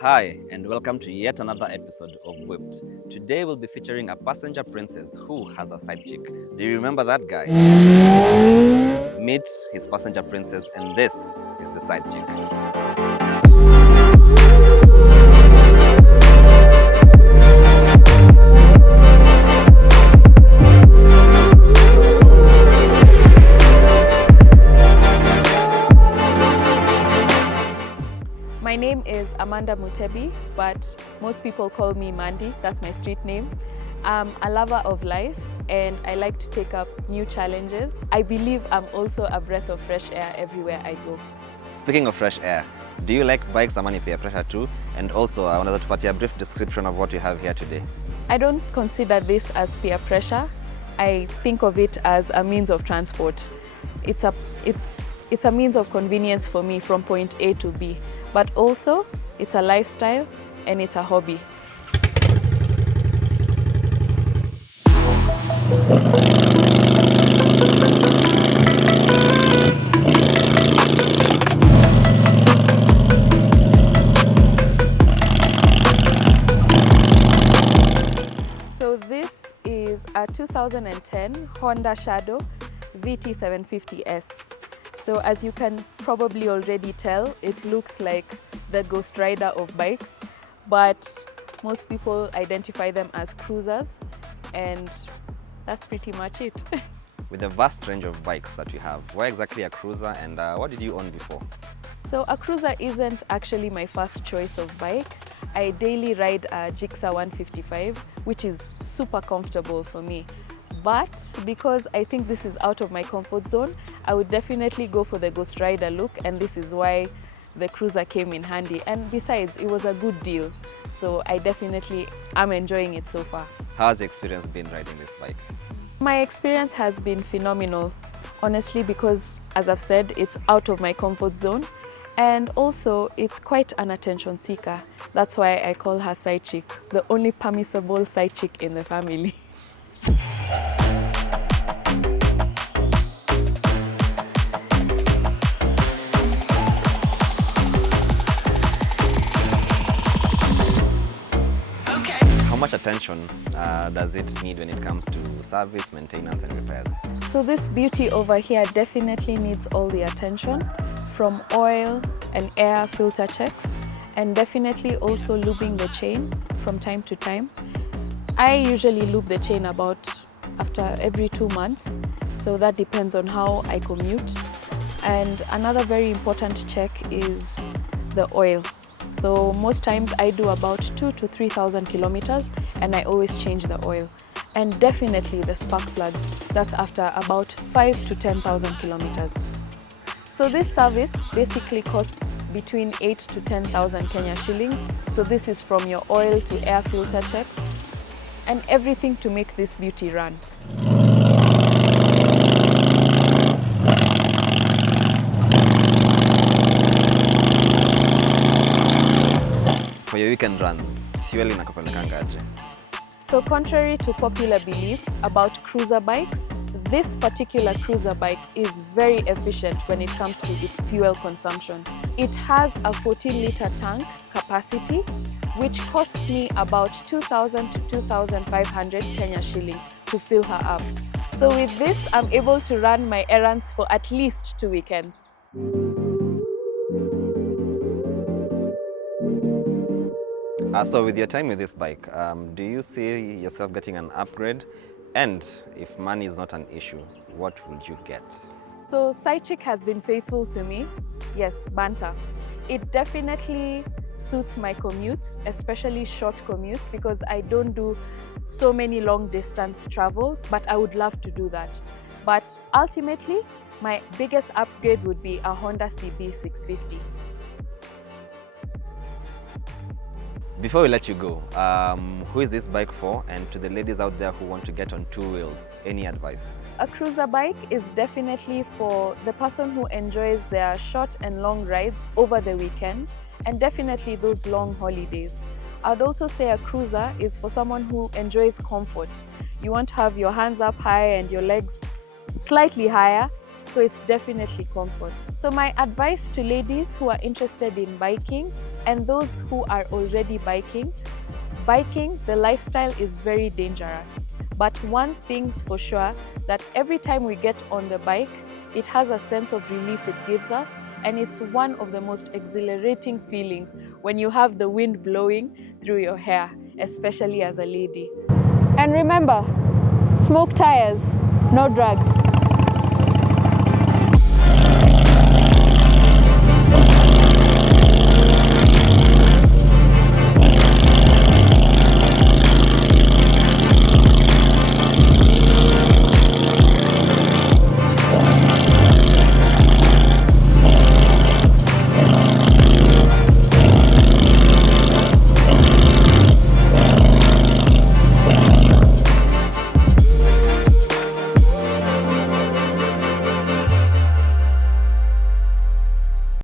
Hi, and welcome to yet another episode of Whipped. Today we'll be featuring a passenger princess who has a side chick. Do you remember that guy? Meet his passenger princess, and this is the side chick. My name is Amanda Mutebi, but most people call me Mandy. That's my street name. I'm a lover of life and I like to take up new challenges. I believe I'm also a breath of fresh air everywhere I go. Speaking of fresh air, do you like bikes ama ni peer pressure too? And also, I wanted to put a brief description of what you have here today. I don't consider this as peer pressure. I think of it as a means of transport. It's a means of convenience for me from point A to B, but also it's a lifestyle and it's a hobby. So this is a 2010 Honda Shadow VT750s. So as you can probably already tell, it looks like the Ghost Rider of bikes, but most people identify them as cruisers, and that's pretty much it. With the vast range of bikes that you have, why exactly a cruiser and what did you own before? So a cruiser isn't actually my first choice of bike. I daily ride a Gixxer 155, which is super comfortable for me. But because I think this is out of my comfort zone, I would definitely go for the Ghost Rider look, and this is why the cruiser came in handy. And besides, it was a good deal. So I definitely am enjoying it so far. How's the experience been riding this bike? My experience has been phenomenal, honestly, because as I've said, it's out of my comfort zone. And also, it's quite an attention seeker. That's why I call her side chick, the only permissible side chick in the family. How much attention does it need when it comes to service, maintenance and repairs? So this beauty over here definitely needs all the attention, from oil and air filter checks, and definitely also lubing the chain from time to time. I usually lube the chain about after every 2 months, so that depends on how I commute. And another very important check is the oil. So most times I do about 2,000 to 3,000 kilometers and I always change the oil. And definitely the spark plugs, that's after about 5,000 to 10,000 kilometers. So this service basically costs between 8,000 to 10,000 Kenya shillings. So this is from your oil to air filter checks and everything to make this beauty run. For your weekend runs, fuel inakupelekanga aje? So contrary to popular belief about cruiser bikes, this particular cruiser bike is very efficient when it comes to its fuel consumption. It has a 14-liter tank capacity, which costs me about 2,000 to 2,500 Kenya shillings to fill her up. So with this, I'm able to run my errands for at least 2 weekends. So with your time with this bike, do you see yourself getting an upgrade? And if money is not an issue, what would you get? So side chick has been faithful to me. Yes, banter. It definitely suits my commutes, especially short commutes, because I don't do so many long distance travels, but I would love to do that. But ultimately, my biggest upgrade would be a Honda CB650. Before we let you go, who is this bike for? And to the ladies out there who want to get on 2 wheels, any advice? A cruiser bike is definitely for the person who enjoys their short and long rides over the weekend, and definitely those long holidays. I'd also say a cruiser is for someone who enjoys comfort. You want to have your hands up high and your legs slightly higher, so it's definitely comfort. So my advice to ladies who are interested in biking And those who are already biking, the lifestyle is very dangerous. But one thing's for sure, that every time we get on the bike, it has a sense of relief it gives us, and it's one of the most exhilarating feelings when you have the wind blowing through your hair, especially as a lady. And remember, smoke tires, no drugs.